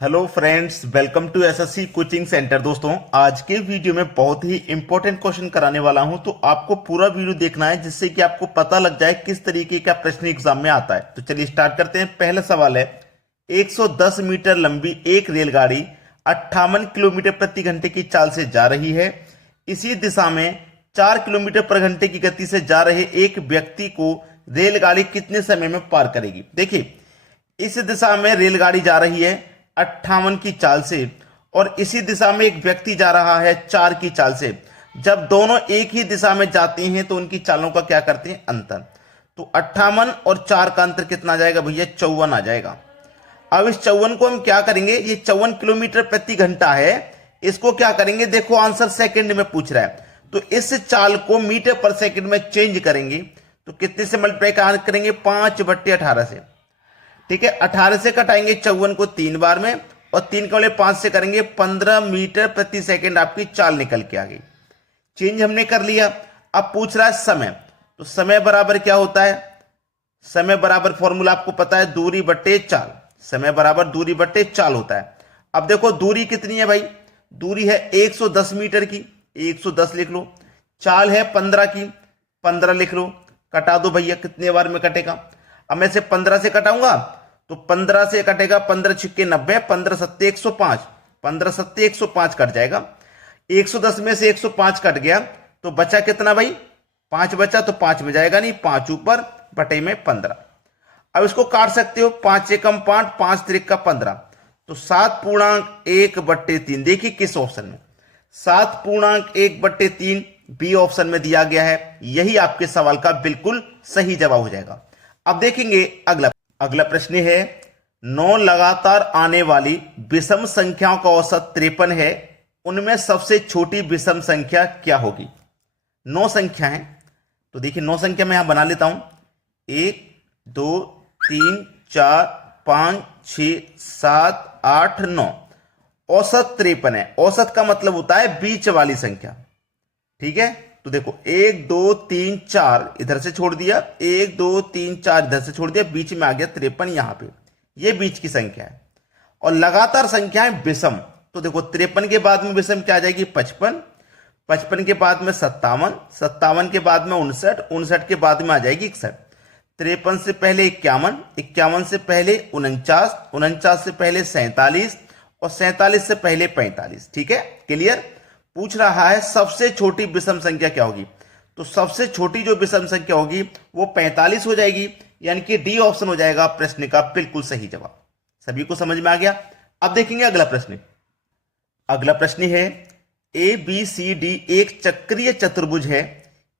Hello friends, welcome to SSC coaching centre. दोस्तों, आज के वीडियो में बहुत ही इंपॉर्टेंट क्वेश्चन कराने वाला हूं, तो आपको पूरा वीडियो देखना है जिससे कि आपको पता लग जाए किस तरीके का प्रश्न एग्जाम में आता है। तो चलिए स्टार्ट करते हैं। पहला सवाल है, 110 मीटर लंबी एक रेलगाड़ी 58 किलोमीटर प्रति घंटे की चाल से जा रही है। इसी दिशा में 4 किलोमीटर पर घंटे की गति से जा रहे एक व्यक्ति को रेलगाड़ी कितने समय में पार करेगी। देखिए, इस दिशा में रेलगाड़ी जा रही है 58 की चाल से और इसी दिशा में एक व्यक्ति जा रहा है 4 की चाल से। जब दोनों एक ही दिशा में जाते हैं तो उनकी चालों का क्या करते हैं, अंतर। तो 58 और 4 का अंतर कितना आ जाएगा भैया, 54 आ जाएगा। अब इस 54 को हम क्या करेंगे, ये 54 किलोमीटर प्रति घंटा है, इसको क्या करेंगे, देखो आंसर सेकंड में पूछ रहा है, तो इस चाल को मीटर पर सेकंड में चेंज करेंगे तो कितने से मल्टीप्लाई करेंगे, 5/18 से। ठीक है, 18 से कटाएंगे 54 को 3 बार में और 3 के बदले 5 से करेंगे 15 मीटर प्रति सेकंड आपकी चाल निकल के आ गई। चेंज हमने कर लिया। अब पूछ रहा है समय, तो समय बराबर क्या होता है, समय बराबर फॉर्मूला आपको पता है, दूरी बट्टे चाल। समय बराबर दूरी बट्टे चाल होता है। अब देखो दूरी कितनी है भाई, दूरी है 110 मीटर की, 110 लिख लो। चाल है 15 की, 15 लिख लो। कटा दो भैया, कितने बार में कटेगा। अब मैं से 15 से कटाऊंगा तो 15 से कटेगा 15 छिक्के 90, 15 सत्ते 105, 15 सत्ते 105 कट जाएगा। 110 में से 105 कट गया तो बचा कितना भाई, 5 बचा, तो 5 में जाएगा नहीं, 5 ऊपर बटे में 15। अब इसको काट सकते हो, 5 एकम 5, 5 त्रिका 15, तो 7.1/3। देखिए किस ऑप्शन में, 7.1/3 बी ऑप्शन में दिया गया है। यही आपके सवाल का बिल्कुल सही जवाब हो जाएगा। अब देखेंगे अगला प्रश्न है, 9 लगातार आने वाली विषम संख्याओं का औसत 53 है, उनमें सबसे छोटी विषम संख्या क्या होगी। 9 संख्या है, तो देखिए 9 संख्या मैं यहां बना लेता हूं, 1 2 3 4 5 6 7 8 9। औसत 53 है। औसत का मतलब होता है बीच वाली संख्या। ठीक है, तो देखो 1 2 3 4 इधर से छोड़ दिया, 1 2 3 4 इधर से छोड़ दिया, बीच में आ गया 53 यहां पे, ये बीच की संख्या है। और लगातार संख्याएं विषम, तो देखो 53 के बाद में विषम क्या आ जाएगी, 55, 55 के बाद में 57, 57 के बाद में 59, 59 के बाद में आ जाएगी 61, 53 से पहले 51, 51 से पहले 49, 49 से पहले 47 और 47 से पहले 45। ठीक है, क्लियर। पूछ रहा है सबसे छोटी विषम संख्या क्या होगी, तो सबसे छोटी जो विषम संख्या होगी वो 45 हो जाएगी, यानी कि डी ऑप्शन हो जाएगा प्रश्न का बिल्कुल सही जवाब। सभी को समझ में आ गया। अब देखेंगे अगला प्रश्न। अगला प्रश्न है, ए बी सी डी एक चक्रीय चतुर्भुज है।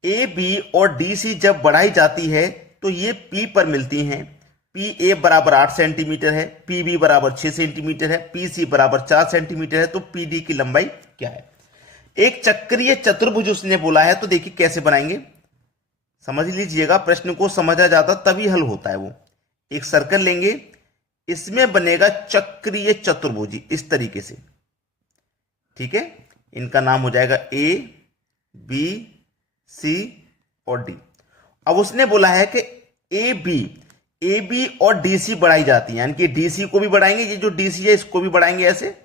ए बी और डी सी जब बढ़ाई जाती है तो ये पी पर मिलती हैं। पी ए बराबर 8 सेंटीमीटर है, पी बी बराबर 6 सेंटीमीटर है, पी सी बराबर 4 सेंटीमीटर है, तो पी डी की लंबाई क्या है। एक चक्रीय चतुर्भुज उसने बोला है, तो देखिए कैसे बनाएंगे, समझ लीजिएगा। प्रश्न को समझा जाता तभी हल होता है वो। एक सर्कल लेंगे, इसमें बनेगा चक्रीय चतुर्भुज इस तरीके से। ठीक है, इनका नाम हो जाएगा ए बी सी और डी। अब उसने बोला है कि ए बी और डी सी बढ़ाई जाती है, यानी कि डी सी को भी बढ़ाएंगे, ये जो डी सी है इसको भी बढ़ाएंगे ऐसे,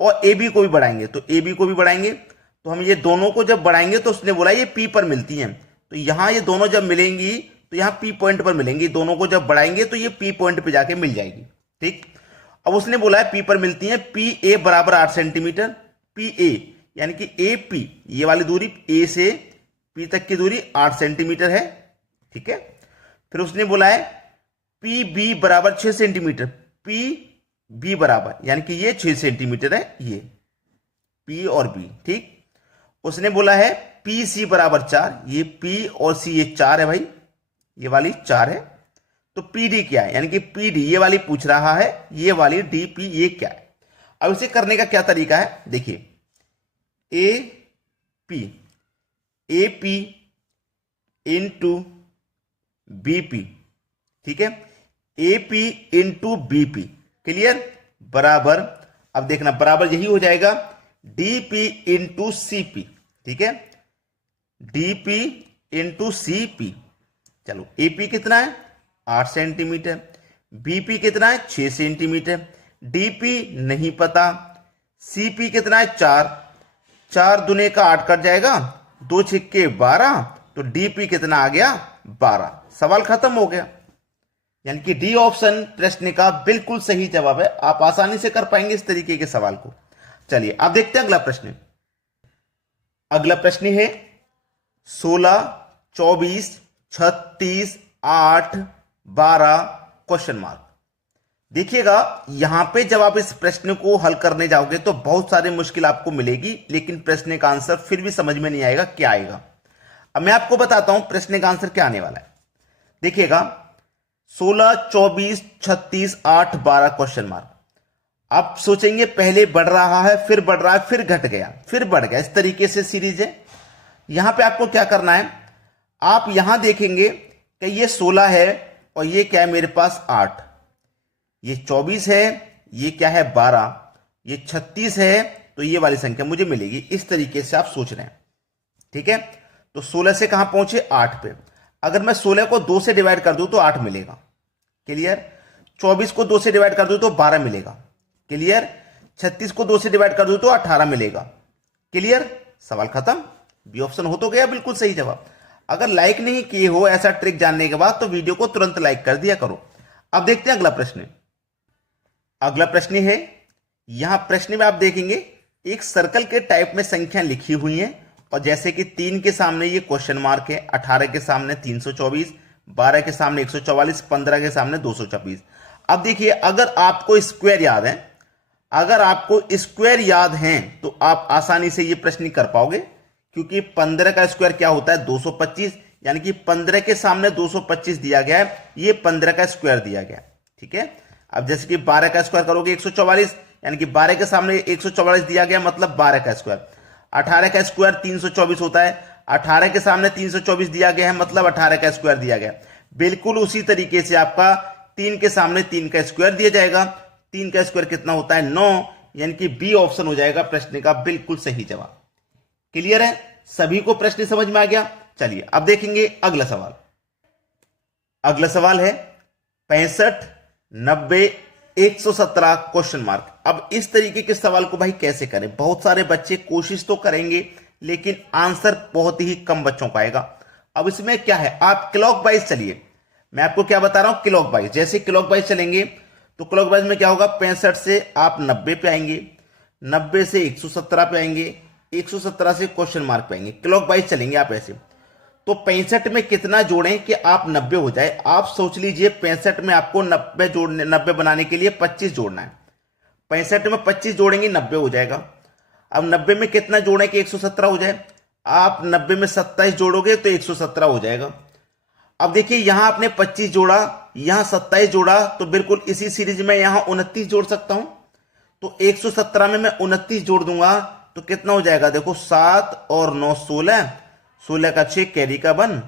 और ए बी को भी बढ़ाएंगे, तो ए बी को भी बढ़ाएंगे। तो हम ये दोनों को जब बढ़ाएंगे तो उसने बोला ये पी पर मिलती हैं, तो यहां ये दोनों जब मिलेंगी तो यहां पी पॉइंट पर मिलेंगी। दोनों को जब बढ़ाएंगे तो ये पी पॉइंट पे जाके मिल जाएगी। ठीक, अब उसने बोला है पी पर मिलती है, पी ए बराबर 8 सेंटीमीटर, पी ए यानी कि ए पी, ये वाली दूरी ए से पी तक की दूरी 8 सेंटीमीटर है। ठीक है, फिर उसने बोला है पी बी बराबर 6 सेंटीमीटर, पी बी बराबर यानी कि ये 6 सेंटीमीटर है, ये पी और बी। ठीक, उसने बोला है पी सी बराबर 4, ये पी और सी ये 4 है भाई, ये वाली 4 है, तो पी डी क्या है, यानी कि पी डी ये वाली पूछ रहा है, ये वाली डी पी ये क्या है। अब इसे करने का क्या तरीका है, देखिए A P into B P. ठीक है, A P into B P, clear, बराबर, अब देखना बराबर यही हो जाएगा डीपी इंटू सीपी। ठीक है, डीपी इंटू सीपी। चलो एपी कितना है 8 सेंटीमीटर, बीपी कितना है 6 सेंटीमीटर, डीपी नहीं पता, सीपी कितना है 4, 4 दूने का 8 कट जाएगा, 2 छिक्के 12, तो डीपी कितना आ गया 12। सवाल खत्म हो गया। यानी कि डी ऑप्शन प्रश्न का बिल्कुल सही जवाब है। आप आसानी से कर पाएंगे इस तरीके के सवाल को। चलिए आप देखते हैं अगला प्रश्न। अगला प्रश्न है 16, 24, 36, 8, 12 क्वेश्चन मार्क। देखिएगा यहां पे जब आप इस प्रश्न को हल करने जाओगे तो बहुत सारी मुश्किल आपको मिलेगी, लेकिन प्रश्न का आंसर फिर भी समझ में नहीं आएगा क्या आएगा। अब मैं आपको बताता हूं प्रश्न का आंसर क्या आने वाला है। देखिएगा 16, 24, 36, 8, 12 क्वेश्चन मार्क। आप सोचेंगे पहले बढ़ रहा है, फिर बढ़ रहा है, फिर घट गया, फिर बढ़ गया, इस तरीके से सीरीज है। यहां पे आपको क्या करना है, आप यहां देखेंगे कि ये 16 है और ये क्या है मेरे पास 8, ये 24 है, ये क्या है 12, ये 36 है, तो ये वाली संख्या मुझे मिलेगी। इस तरीके से आप सोच रहे हैं, ठीक है। तो 16 से कहां पहुंचे 8 पे। अगर मैं 16 को 2 से डिवाइड कर दूं तो 8 मिलेगा, क्लियर। 24 को 2 से डिवाइड कर दूं तो 12 मिलेगा, क्लियर। 36 को 2 से डिवाइड कर दूं तो 18 मिलेगा, क्लियर। सवाल खत्म। बी ऑप्शन हो तो गया बिल्कुल सही जवाब। अगर लाइक नहीं किए हो ऐसा ट्रिक जानने के बाद तो वीडियो को तुरंत लाइक कर दिया करो। अब देखते हैं अगला प्रश्न। अगला प्रश्न है, यहां प्रश्न में आप देखेंगे एक सर्कल के टाइप में संख्या लिखी हुई है, और जैसे कि 3 के सामने ये क्वेश्चन मार्क है, 18 के सामने 324, 12 के सामने 144, 15 के सामने 226। अब देखिए अगर आपको स्क्वायर याद है, अगर आपको स्क्वायर याद है तो आप आसानी से ये प्रश्न कर पाओगे, क्योंकि 15 का स्क्वायर क्या होता है 225, यानी कि 15 के सामने 225 दिया गया है, ये 15 का स्क्वायर दिया गया, ठीक है। अब जैसे कि 12 का स्क्वायर करोगे 144, यानी कि 12 के सामने 144 दिया गया मतलब 12 का स्क्वायर। 18 का स्क्वायर 324 होता है, 18 के सामने 324 दिया गया है मतलब 18 का स्क्वायर दिया गया। बिल्कुल उसी तरीके से आपका 3 के सामने 3 का स्क्वायर दिया जाएगा। 3 का स्क्वायर कितना होता है 9, यानी कि बी ऑप्शन हो जाएगा प्रश्न का बिल्कुल सही जवाब। क्लियर है, सभी को प्रश्न समझ में आ गया। चलिए अब देखेंगे अगला सवाल। अगला सवाल है 65, 90, 117 क्वेश्चन मार्क। अब इस तरीके के सवाल को भाई कैसे करें, बहुत सारे बच्चे कोशिश तो करेंगे लेकिन आंसर बहुत ही कम बच्चों का आएगा। अब इसमें क्या है, आप क्लॉक वाइज चलिए, मैं आपको क्या बता रहा हूं क्लॉक वाइज। जैसे क्लॉक वाइज चलेंगे तो क्लॉक वाइज में क्या होगा, 65 से आप 90 पे आएंगे, 90 से 117 पे आएंगे, 117 से क्वेश्चन मार्क पे आएंगे। क्लॉक वाइज चलेंगे आप ऐसे। तो 65 में कितना जोड़ें कि आप 90 हो जाए। आप सोच लीजिए 65 में आपको 90 बनाने के लिए 25 जोड़ना है। 65 में 25 जोड़ेंगे 90 हो जाएगा। अब 90 में कितना जोड़ें कि 117 हो जाए। आप 90 में 27 जोड़ोगे तो 117 हो जाएगा। अब देखिए यहां आपने 25 जोड़ा, यहां 27 जोड़ा, तो बिल्कुल इसी सीरीज में यहां 29 जोड़ सकता हूं। तो 117 में मैं 29 जोड़ दूंगा तो कितना हो जाएगा, देखो 7 और 9 16, 16 का 6 कैरी का 1,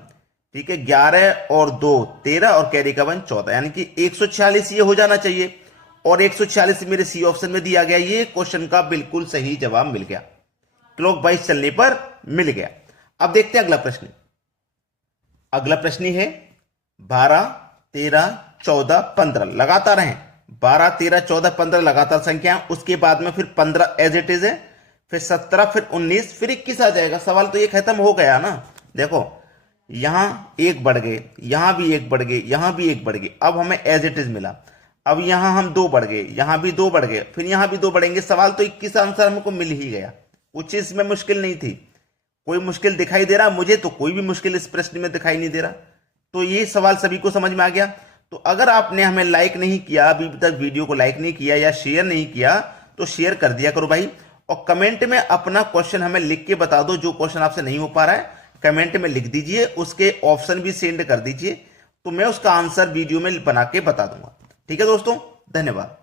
ठीक है, 11 और 2 13 और कैरी का 1 14, यानी कि 146 ये हो जाना चाहिए। और 146 मेरे सी ऑप्शन में दिया गया, ये क्वेश्चन का बिल्कुल सही जवाब मिल गया, क्लॉक वाइज चलने पर मिल गया। अब देखते हैं अगला प्रश्न। अगला प्रश्न है 12, 13, 14, 15 लगातार हैं। 12, 13, 14, 15 लगातार संख्या, उसके बाद में फिर 15 एज इट इज है, फिर 17, फिर 19, फिर 21 आ जाएगा। सवाल तो ये खत्म हो गया ना। देखो यहां एक बढ़ गए, यहां भी एक बढ़ गए, यहां भी एक बढ़ गए, अब हमें एज इट इज मिला। अब यहां हम 2 बढ़ गए, यहां भी 2 बढ़ गए, फिर यहां भी 2 बढ़ेंगे। सवाल तो 21 आंसर हमको मिल ही गया, कुछ इसमें मुश्किल नहीं थी। कोई मुश्किल दिखाई दे रहा मुझे तो कोई भी मुश्किल इस प्रश्न में दिखाई नहीं दे रहा। तो ये सवाल सभी को समझ में आ गया। तो अगर आपने हमें लाइक नहीं किया, अभी तक वीडियो को लाइक नहीं किया या शेयर नहीं किया, तो शेयर कर दिया करो भाई। और कमेंट में अपना क्वेश्चन हमें लिख के बता दो, जो क्वेश्चन आपसे नहीं हो पा रहा है कमेंट में लिख दीजिए, उसके ऑप्शन भी सेंड कर दीजिए, तो मैं उसका आंसर वीडियो में बना के बता दूंगा। ठीक है दोस्तों, धन्यवाद।